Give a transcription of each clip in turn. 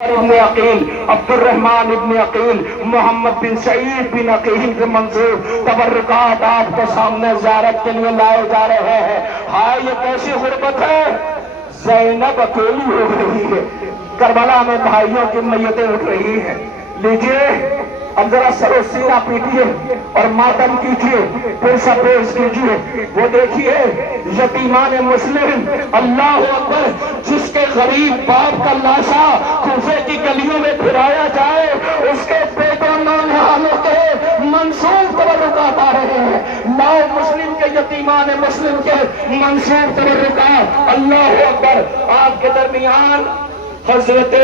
ابن عقیل، عبد الرحمن ابن عقیل، محمد بن سعید بن عقیل کے منصور تبرکات آپ کے سامنے زیارت کے لیے لائے جا رہے ہیں۔ ہائے یہ کیسی غربت ہے، زینب اکیلی ہو رہی ہے، کربلا میں بھائیوں کی میتیں اٹھ رہی ہیں۔ لیجئے اب ذرا سر و سینہ پیٹیے اور ماتم کیجیے، پھر سپیش کیجیے۔ وہ دیکھیے یتیمان مسلم، اللہ اکبر، جس کے غریب باپ کا لاشا کوفے کی گلیوں میں پھرایا جائے، اس کے بیٹوں نونہالوں کے منصور تبرکات آ رہے ہیں۔ لاؤ مسلم کے یتیمان مسلم کے منصور تبرکات، اللہ اکبر۔ آپ کے درمیان حضرت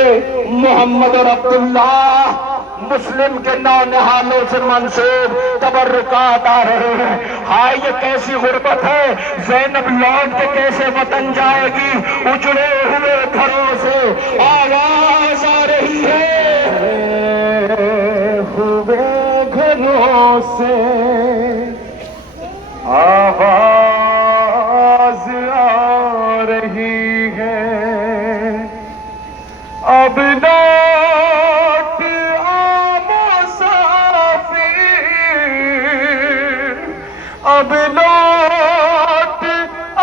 محمد اور عبداللہ مسلم کے نونہالوں سے منسوب تبرکات آ رہے ہیں۔ ہائے یہ کیسی غربت ہے، زینب لوٹ کے کیسے وطن جائے گی، اجڑے ہوئے گھروں سے آواز آ رہی ہے، ہوئے گھروں سے آواز آ رہی ہے، اب لوٹ آ مسافر، اب لوٹ آ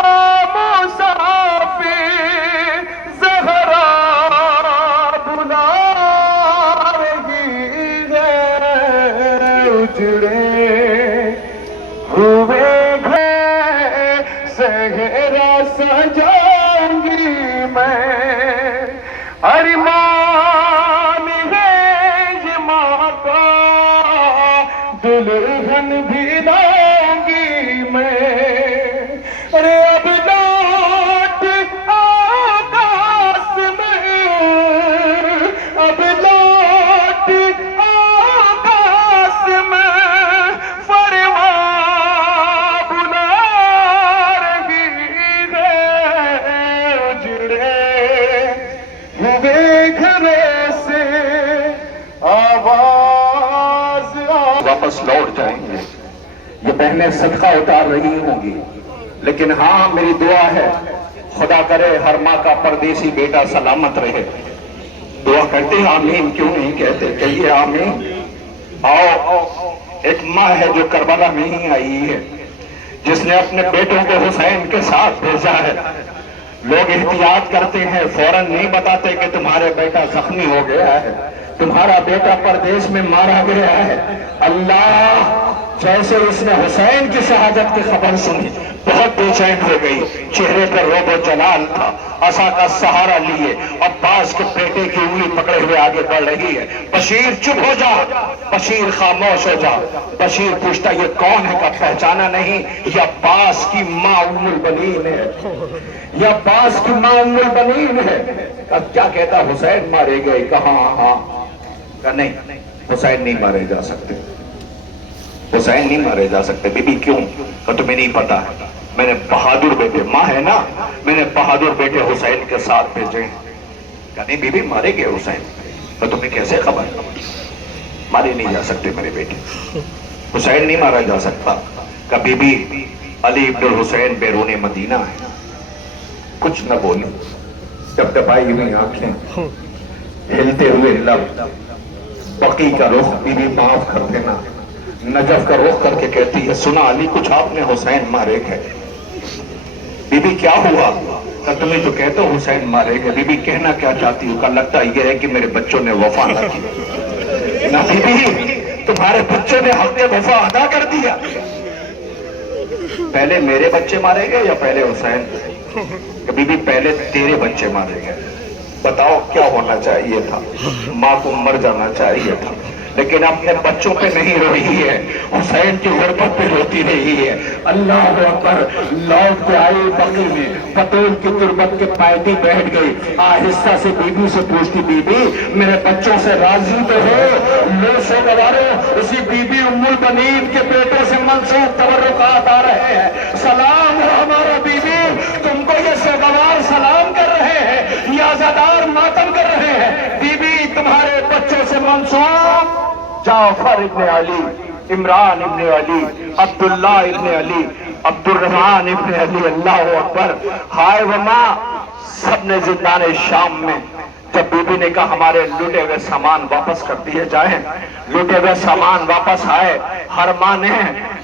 مسافر، زہرا بلا رہی ہے، اجڑے ہوئے گھر صحرا سجاؤں گی میں، ارمان ہے یہ ماں کا، دلہن بھی لاؤں گی میں، ارے اب لوٹ آکاش میں، اب لوٹ آکاش میں، فرما بلا رہی ہے، اجڑے ہوئے گھروں سے آواز واپس لوٹ جائیں گے۔ یہ بہنیں صدقہ اتار رہی ہوں گی، لیکن ہاں میری دعا ہے، خدا کرے ہر ماں کا پردیسی بیٹا سلامت رہے۔ دعا کرتے ہیں آمین، کیوں نہیں کہتے، کہیے آمین۔ آؤ، ایک ماں ہے جو کربلا میں ہی آئی ہے، جس نے اپنے بیٹوں کو حسین کے ساتھ بھیجا ہے۔ لوگ احتیاط کرتے ہیں، فوراً نہیں بتاتے کہ تمہارے بیٹا زخمی ہو گیا ہے، تمہارا بیٹا پردیس میں مارا گیا ہے۔ اللہ جیسے اس نے حسین کی شہادت کی خبر سنی بہت بے چین ہو گئی، چہرے پر روب و جلال تھا، عصا کا سہارا لیے عباس کے بیٹے کی انگلی پکڑے ہوئے آگے بڑھ رہی ہے۔ بشیر چپ ہو جا، بشیر خاموش ہو جا۔ بشیر پوچھتا یہ کون ہے، کا پہچانا نہیں، یہ عباس کی ماں ام البنین ہے، یہ عباس کی ماں ام البنین ہے۔ اب کیا کہتا، حسین مارے گئے، کہا ہاں، کہا نہیں حسین نہیں مارے جا سکتے، حسین نہیں مارے جا سکتے۔ بی بی کیوں؟ کہ تمہیں نہیں پتا، میں نے بہادر بیٹے، ماں ہے نا، میں نے بہادر بیٹے حسین کے ساتھ بھیجے۔ کہ نہیں بی بی مارے گئے حسین۔ کہ تمہیں کیسے خبر؟ مارے نہیں جا سکتے میرے بیٹے، حسین نہیں مارا جا سکتا۔ کہ بی بی علی ابن الحسین بیرون مدینہ ہے۔ کچھ نہ بولی، جب دبائی ہوئی آنکھیں، ہلتے ہوئے لب، بقی کا رخ، بی بی معاف کر دینا، نجف کا رخ کر کے کہتی ہے سنا علی کچھ آپ نے حسین مارے گئے۔ بی بی کیا ہوا؟ کہ تمہیں تو کہتے ہو حسین مارے گئے۔ بی بی کہنا کیا چاہتی ہو؟ کہ لگتا یہ ہے کہ میرے بچوں نے وفا نہ کی۔ نہ بی بی تمہارے بچوں نے حق وفا ادا کر دیا۔ پہلے میرے بچے مارے گئے یا پہلے حسین؟ کہ بی بی پہلے تیرے بچے مارے گئے۔ بتاؤ کیا ہونا چاہیے تھا؟ ماں کو مر جانا چاہیے تھا، لیکن اپنے بچوں پہ نہیں رو رہی ہے، حسین کی غربت پہ روتی رہی ہے۔ اللہ اکبر، لوٹ کے آئی بقی میں، بطول کی تربت کے پائیدی بیٹھ گئی، آہستہ سے بی بی سے پوچھتی بی بی میرے بچوں سے راضی تو ہو؟ لو سوگوارو، اسی بی بی ام البنین کے بیٹوں سے منسوب تبرکات آ رہے ہیں۔ سلام ہو ہمارا بی بی، تم کو یہ سوگوار سلام کر رہے ہیں، یہ عزادار ماتم کر رہے ہیں۔ بی بی تمہارے بچوں سے منسوب جعفر ابن علی، عمران ابن علی، عبداللہ ابن علی، عبد الرحمن ابن علی، اللہ اکبر۔ ہائے وما، سب نے زندان شام میں جب بیوی نے کہا ہمارے لوٹے ہوئے سامان واپس کر دیے جائیں، لوٹے ہوئے سامان واپس آئے، ہر ماں نے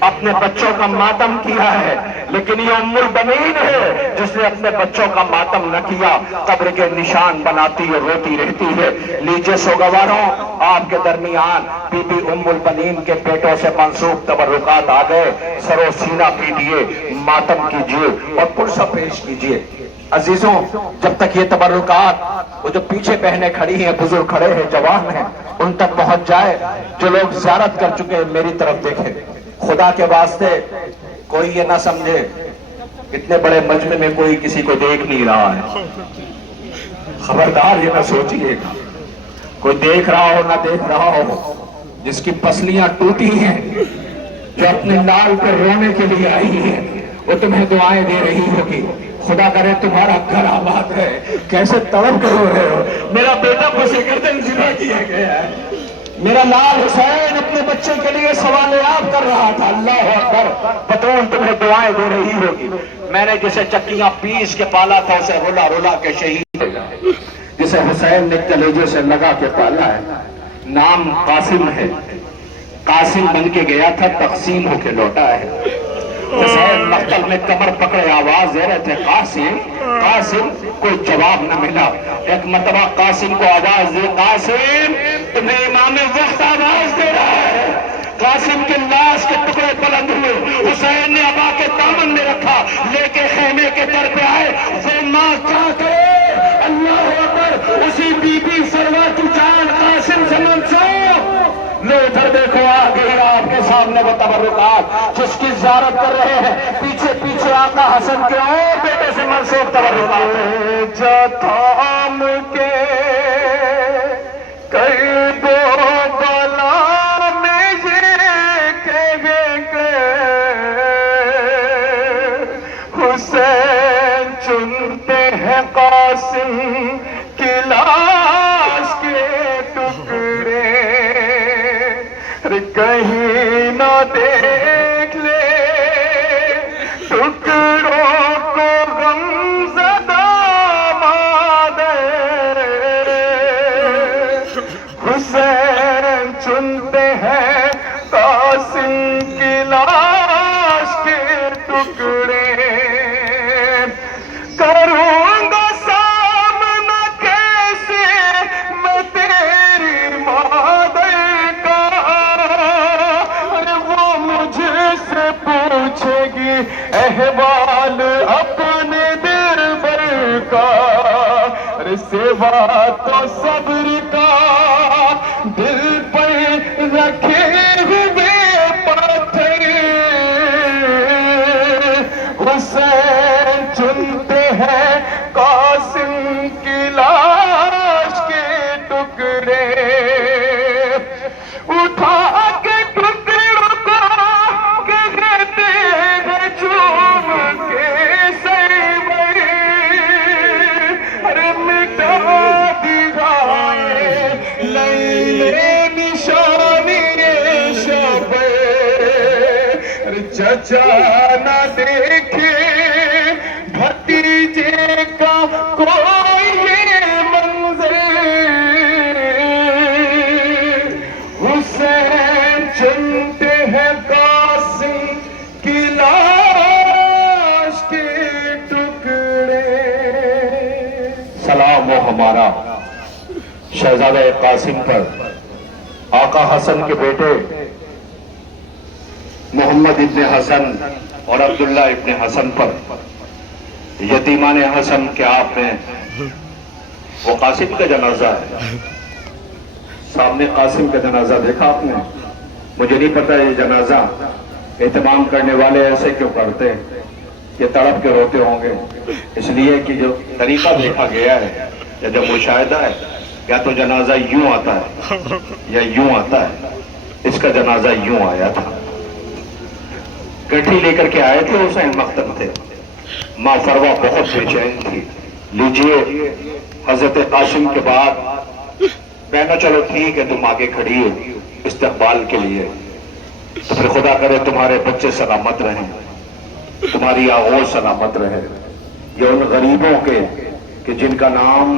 اپنے بچوں کا ماتم کیا ہے، لیکن یہ ام البنین ہے جس نے اپنے بچوں کا ماتم نہ کیا، قبر کے نشان بناتی اور روتی رہتی ہے۔ لیجیے سوگواروں، آپ کے درمیان بی بی ام البنین کے بیٹوں سے منسوب تبرکات آ گئے، سر و سینہ پیٹیے، ماتم کیجیے اور پرسہ پیش کیجیے۔ عزیزوں، جب تک یہ تبرکات وہ جو پیچھے بہنیں کھڑی ہیں، بزرگ کھڑے ہیں، جوان ہیں، ان تک پہنچ جائے، جو لوگ زیارت کر چکے ہیں میری طرف دیکھیں، خدا کے واسطے کوئی یہ نہ سمجھے اتنے بڑے مجمع میں کوئی کسی کو دیکھ نہیں رہا ہے، خبردار یہ نہ سوچیے گا کوئی دیکھ رہا ہو نہ دیکھ رہا ہو، جس کی پسلیاں ٹوٹی ہیں، جو اپنے لال پہ رونے کے لیے آئی ہے، وہ تمہیں دعائیں دے رہی ہوگی، خدا کرے تمہارا گھر آباد ہے، کیسے تڑپ کر رو رہے ہو، میرا بیٹا پسے گردن ذبح کیا گیا ہے، میرا لال حسین اپنے بچے کے لیے سوالیاب کر رہا تھا، اللہ اکبر، بطول تمہیں دعائیں دے رہی ہوگی، میں نے جسے چکیاں پیس کے پالا تھا اسے رولا رولا کے شہید، جسے حسین نے کلیجے سے لگا کے پالا ہے، نام قاسم ہے، قاسم بن کے گیا تھا، تقسیم ہو کے لوٹا ہے۔ حسین مقتل میں کمر پکڑے آواز دے رہے تھے، قاسم قاسم، کوئی جواب نہ ملا۔ ایک مرتبہ قاسم کو آواز دی، قاسم تمہیں امام وقت آواز دے رہا ہے۔ قاسم کے لاش کے ٹکڑے بلند ہوئے، حسین نے ابا کے دامن میں رکھا، لے کے خیمے کے در پہ آئے، وہ ماں کیا کرے، اللہ اکبر، اسی بی بی سروا کی جان قاسم سے منسوب، لو ادھر دیکھو آ گئی آپ کے سامنے وہ تبرکات، جس کی زیارت کر رہے ہیں، پیچھے پیچھے آقا حسن کے اور بیٹے سے منسوب تبرکات، جا تھام کے کئی دو بلا میں یہ کہے کہ حسین چنتے ہیں قاسم کی لاش کے ٹکڑے، کہیں نہ دیکھ لے ٹکڑوں کو غم زدہ مادے، حسین چنتے ہیں قاسم کی لاش کے ٹکڑے، کروں گا سامنا کیسے میں تیری مادر کا، وہ مجھ سے پوچھے گی احوال اپنے دلبر کا، سوا تو صبر کا دل پر رکھے ہوئے پتھر، حسین چنتے ہیں قاسم کی لاش کے ٹکڑے، اٹھا کے ٹکڑوں کو کہتے ہیں چوم کے سر میں، ارے مٹا دکھائے لئے نشانی شب، چچا نہ دیکھے بھتیجے کا کوئی منظر، حسین چنتے ہیں قاسم کی لاش کے ٹکڑے۔ سلام ہو ہمارا شہزادہ قاسم پر، آقا حسن کے بیٹے محمد ابن حسن اور عبداللہ ابن حسن پر، یتیمان حسن کے آپ میں وہ قاسم کا جنازہ ہے، سامنے قاسم کا جنازہ دیکھا آپ نے، مجھے نہیں پتا یہ جنازہ اہتمام کرنے والے ایسے کیوں کرتے ہیں، یہ تڑپ کے روتے ہوں گے، اس لیے کہ جو طریقہ دیکھا گیا ہے یا جو مشاہدہ ہے، یا تو جنازہ یوں آتا ہے یا یوں آتا ہے، اس کا جنازہ یوں آیا تھا، گٹھی لے کر کے آئے تھے، حسین مختم تھے، ماں فروا بہت بے چین تھی، لیجئے حضرت قاسم کے بعد کہنا چلو ٹھیک ہے تم آگے کھڑی ہو استقبال کے لیے، تو پھر خدا کرے تمہارے بچے سلامت رہیں، تمہاری آغوش سلامت رہے، یہ ان غریبوں کے کہ جن کا نام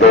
2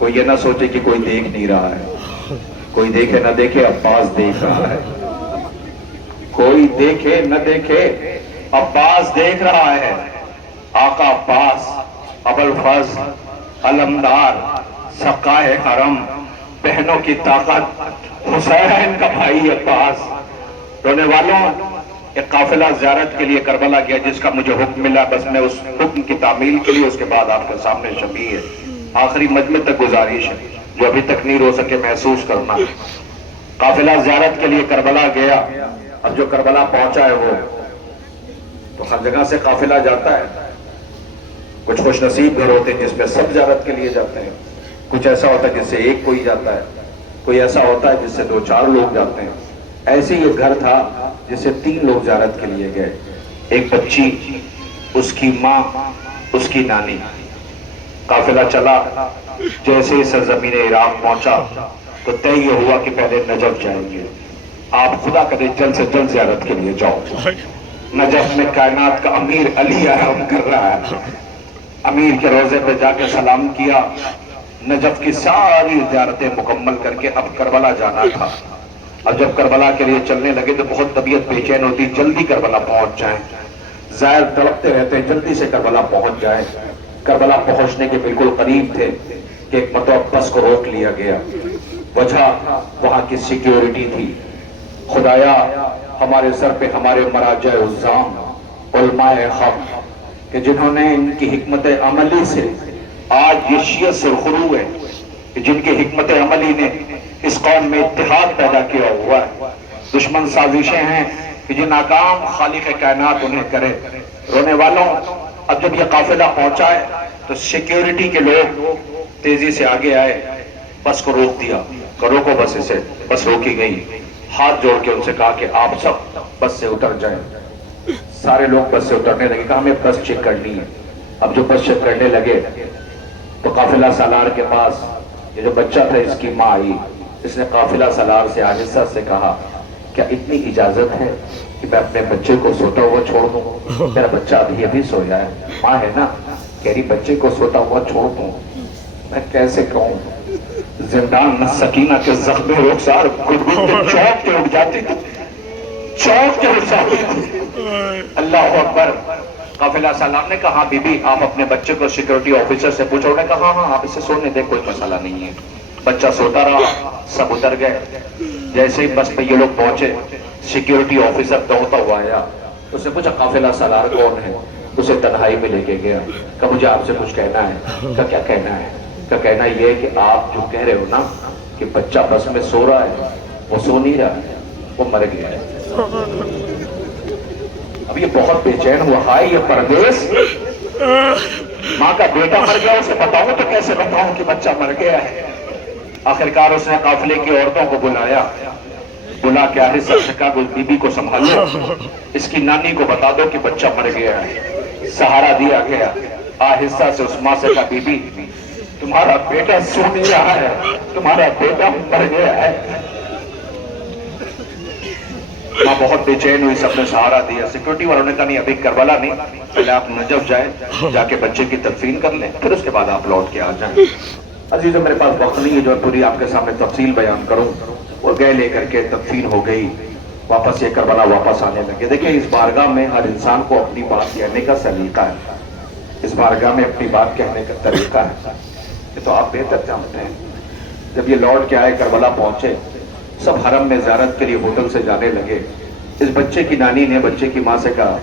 کوئی یہ نہ سوچے کہ کوئی دیکھ نہیں رہا ہے، کوئی دیکھے نہ دیکھے عباس دیکھ رہا ہے، کوئی دیکھے نہ دیکھے عباس دیکھ رہا ہے۔ آقا عباس ابوالفضل علمدار سقائے حرم، بہنوں کی طاقت، حسین کا بھائی عباس۔ رونے والوں، ایک قافلہ زیارت کے لیے کربلا گیا جس کا مجھے حکم ملا، بس میں اس حکم کی تعمیل کے لیے اس کے بعد آپ کے سامنے شفیع ہے۔ آخری مجمع تک گزارش ہے، جو ابھی تک نہیں رو سکے محسوس کرنا۔ قافلہ زیارت کے لیے کربلا گیا، اب جو کربلا پہنچا ہے وہ تو ہر جگہ سے قافلہ جاتا ہے۔ کچھ خوش نصیب گھر ہوتے ہیں جس میں سب زیارت کے لیے جاتے ہیں، کچھ ایسا ہوتا ہے جس سے ایک کوئی جاتا ہے، کوئی ایسا ہوتا ہے جس سے 2-4 لوگ جاتے ہیں۔ ایسے یہ گھر تھا جس سے 3 لوگ زیارت کے لیے گئے، ایک بچی، اس کی ماں، اس کی نانی۔ قافلہ چلا، جیسے ہی سرزمین عراق پہنچا تو طے یہ ہوا کہ پہلے نجف جائیں گے۔ آپ خدا کرے جلد سے جلد زیارت کے لیے جاؤ۔ نجف میں کائنات کا امیر علی آرام کر رہا ہے، امیر کے روزے پہ جا کے سلام کیا۔ نجف کی ساری زیارتیں مکمل کر کے اب کربلا جانا تھا۔ اب جب کربلا کے لیے چلنے لگے تو بہت طبیعت بے چین ہوتی، جلدی کربلا پہنچ جائیں۔ زائر تڑپتے رہتے ہیں جلدی سے کربلا پہنچ جائیں۔ کربلا پہنچنے کے بالکل قریب تھے کہ ایک مرتبہ بس کو روک لیا گیا۔ وجہ وہاں کی سیکیورٹی تھی۔ خدایا ہمارے سر پہ ہمارے مراجع الزام علماء حق کہ جنہوں نے ان کی حکمت عملی سے آج یہ شیعہ سرخرو ہے، کہ جن کی حکمت عملی نے اس قوم میں اتحاد پیدا کیا ہوا ہے۔ دشمن سازشیں ہیں کہ جو ناکام خالق کائنات انہیں کرے۔ رونے والوں، اب جب یہ قافلہ پہنچا ہے تو سیکیورٹی کے لوگ تیزی سے آگے آئے، بس کو روک دیا کہ روکو بس اسے۔ بس روکی گئی، ہاتھ جوڑ کے ان سے کہا کہ آپ سب بس سے اتر جائیں۔ سارے لوگ بس سے اترنے لگے، کہا ہمیں بس چیک کرنی ہے۔ اب جو بس چیک کرنے لگے تو قافلہ سالار کے پاس یہ جو بچہ تھا اس کی ماں آئی۔ اس نے قافلہ سالار سے آہستہ سے کہا کیا اتنی اجازت ہے کہ میں اپنے بچے کو سوتا ہوا چھوڑ دوں؟ میرا بچہ ابھی سویا ہے، ماں ہے نا، کہہ رہی بچے کو سوتا ہوا چھوڑ دوں؟ میں کیسے کہوں؟ زندان نہ سکینہ کے زخم رخسار گدگد کے چوک کے اٹھ جاتی تھی، چوک کے اٹھ جاتی تھی۔ اللہ اکبر۔ قافلہ سالار نے کہا بی بی آپ اپنے بچے کو سیکیورٹی آفیسر سے پوچھو۔ انہوں نے کہا ہاں آپ اسے سونے دیں، کوئی مسئلہ نہیں ہے۔ بچہ سوتا رہا، سب اتر گئے۔ جیسے ہی بس پہ یہ لوگ پہنچے، سیکیورٹی آفیسر دوڑتا ہوا آیا، اس نے پوچھا قافلہ سالار کون ہے؟ اسے تنہائی میں لے کے گیا، کہ مجھے آپ سے کچھ کہنا ہے۔ کہ کیا کہنا ہے؟ کہ کہنا یہ ہے کہ آپ جو کہہ رہے ہو نا کہ بچہ بس میں سو رہا ہے، وہ سو نہیں رہا ہے، وہ مر گیا ہے۔ اب یہ بہت بے چین ہوا، ہائے یہ پردیس، ماں کا بیٹا مر گیا، اسے بتاؤں تو کیسے بتاؤں کہ بچہ مر گیا ہے؟ آخرکار اس نے قافلے کی عورتوں کو بلایا، بلا کے آہستہ سے کہا بی بی کو سنبھالو، اس کی نانی کو بتا دو کہ بچہ مر گیا ہے۔ سہارا دیا گیا، آہستہ سے اس ماں سے کہا بی بی تمہارا بیٹا سو نہیں رہا ہے، تمہارا بیٹا مر گیا ہے۔ ماں بہت بے چین ہوئی، سب نے سہارا دیا۔ سیکورٹی والوں نے کہا نہیں ابھی کربلا نہیں، پہلے آپ نجف جائیں، جا کے بچے کی تدفین کر لیں، پھر اس کے بعد آپ لوٹ کے آ جائیں۔ عزیزو میرے پاس وقت نہیں ہے جو پوری آپ کے سامنے تفصیل بیان کروں۔ وہ گئے لے کر کے تدفین ہو گئی، واپس یہ کربلا واپس آنے لگے۔ دیکھیں اس بارگاہ میں ہر انسان کو اپنی بات کہنے کا سلیقہ ہے، اس بارگاہ میں اپنی بات کہنے کا طریقہ ہے، یہ تو آپ بہتر جانتے ہیں۔ جب یہ لوٹ کے آئے کربلا پہنچے، سب حرم میں زیارت کے لیے ہوٹل سے جانے لگے۔ اس بچے کی نانی نے بچے کی ماں سے کہا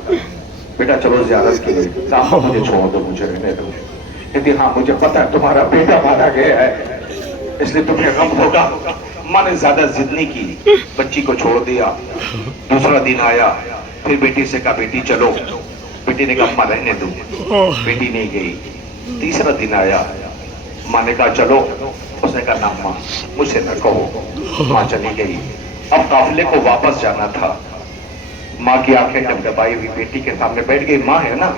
بیٹا چلو زیارت کے لیے، کہا مجھے چھوڑ دو، مجھے رہنے دو۔ کہتی ہاں مجھے پتا ہے تمہارا بیٹا مارا گیا ہے، اس لیے تمہیں غم ہوگا۔ ماں نے زیادہ ضد نہیں کی، بچی کو چھوڑ دیا۔ دوسرا دن آیا، پھر بیٹی سے کہا بیٹی چلو، بیٹی نے کہا ماں رہنے دو، بیٹی نہیں گئی۔ تیسرا دن آیا، ماں نے کہا چلو، اس نے کہا نہ ماں مجھ سے نہ کہو، ماں چلی گئی۔ اب قافلے کو واپس جانا تھا، ماں کی آنکھیں ڈبڈبائی ہوئی بیٹی کے سامنے بیٹھ گئی۔ ماں ہے نا،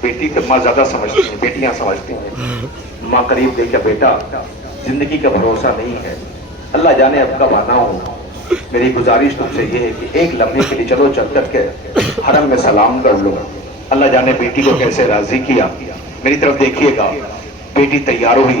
بیٹی تو ماں زیادہ سمجھتی ہیں، بیٹیاں سمجھتی ہیں۔ ماں قریب دیکھا بیٹا زندگی کا بھروسہ نہیں ہے، اللہ جانے اب کب آنا ہو، میری گزارش تم سے یہ ہے کہ ایک لمحے کے لیے چلو چل کر کے حرم میں سلام کر لو۔ اللہ جانے بیٹی کو کیسے راضی کیا۔ میری طرف دیکھیے گا، بیٹی تیار ہوئی،